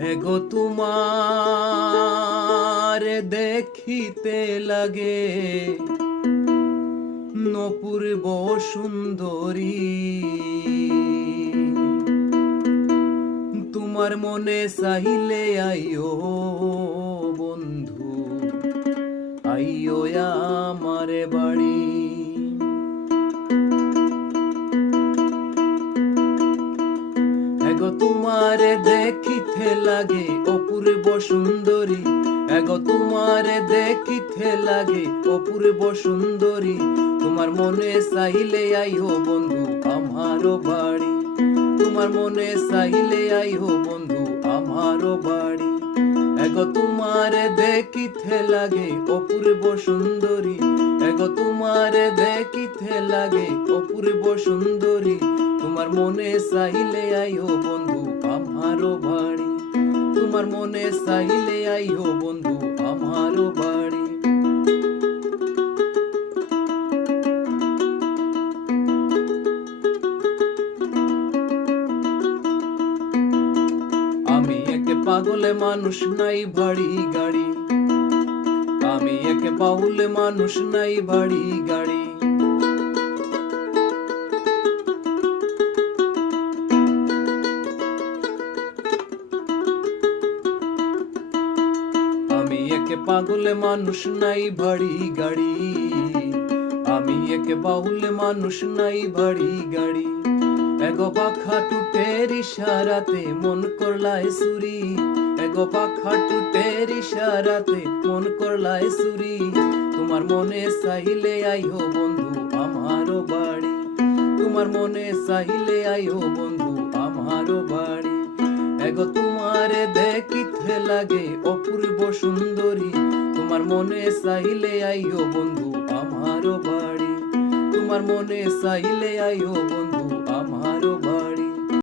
এগো তোমার দেখিতে লাগে নপূর্ব সুন্দরী, তোমার মনে চাইলে আইও বন্ধু, আইও আমার বাড়ি। এগো তোমার দেখিতে লাগে অপূর্ব সুন্দরী, এগো তোমার দেখিতে লাগে অপূর্ব সুন্দরী, তোমার মনে চাইলে আইও বন্ধু আমার বাড়ি, তোমার মনে চাইলে আইও বন্ধু আমার বাড়ি। এগো তোমার দেখিতে লাগে অপূর্ব সুন্দরী, এগো তোমার দেখিতে লাগে অপূর্ব সুন্দরী, তোমার মনে চাইলে আইও বন্ধু আমার বাড়ি, তোমার মনে চাইলে আইও বন্ধু আমার বাড়ি। আমি একে পাগলে মানুষ নাই বাড়ি গাড়ি, আমি একে বাউলে মানুষ নাই বাড়ি গাড়ি। আমি একে পাগলে মানুষ নাই বাড়ি গাড়ি, আমি একে বাউলে মানুষ নাই বাড়ি গাড়ি। এগো পাখা টুটের ইশারাতে মন করলায় চুরি, এগো পাখা টুটের ইশারাতে মন করলায় চুরি, তোমার মনে চাইলে আইও বন্ধু আমার বাড়ি, তোমার মনে চাইলে আইও বন্ধু আমার বাড়ি। এগো তোমার দেখিতে লাগে অপূর্ব সুন্দরী, তোমার মনে চাইলে আইও বন্ধু আমার বাড়ি, তোমার মনে চাইলে আইও বন্ধু আমার বাড়ি।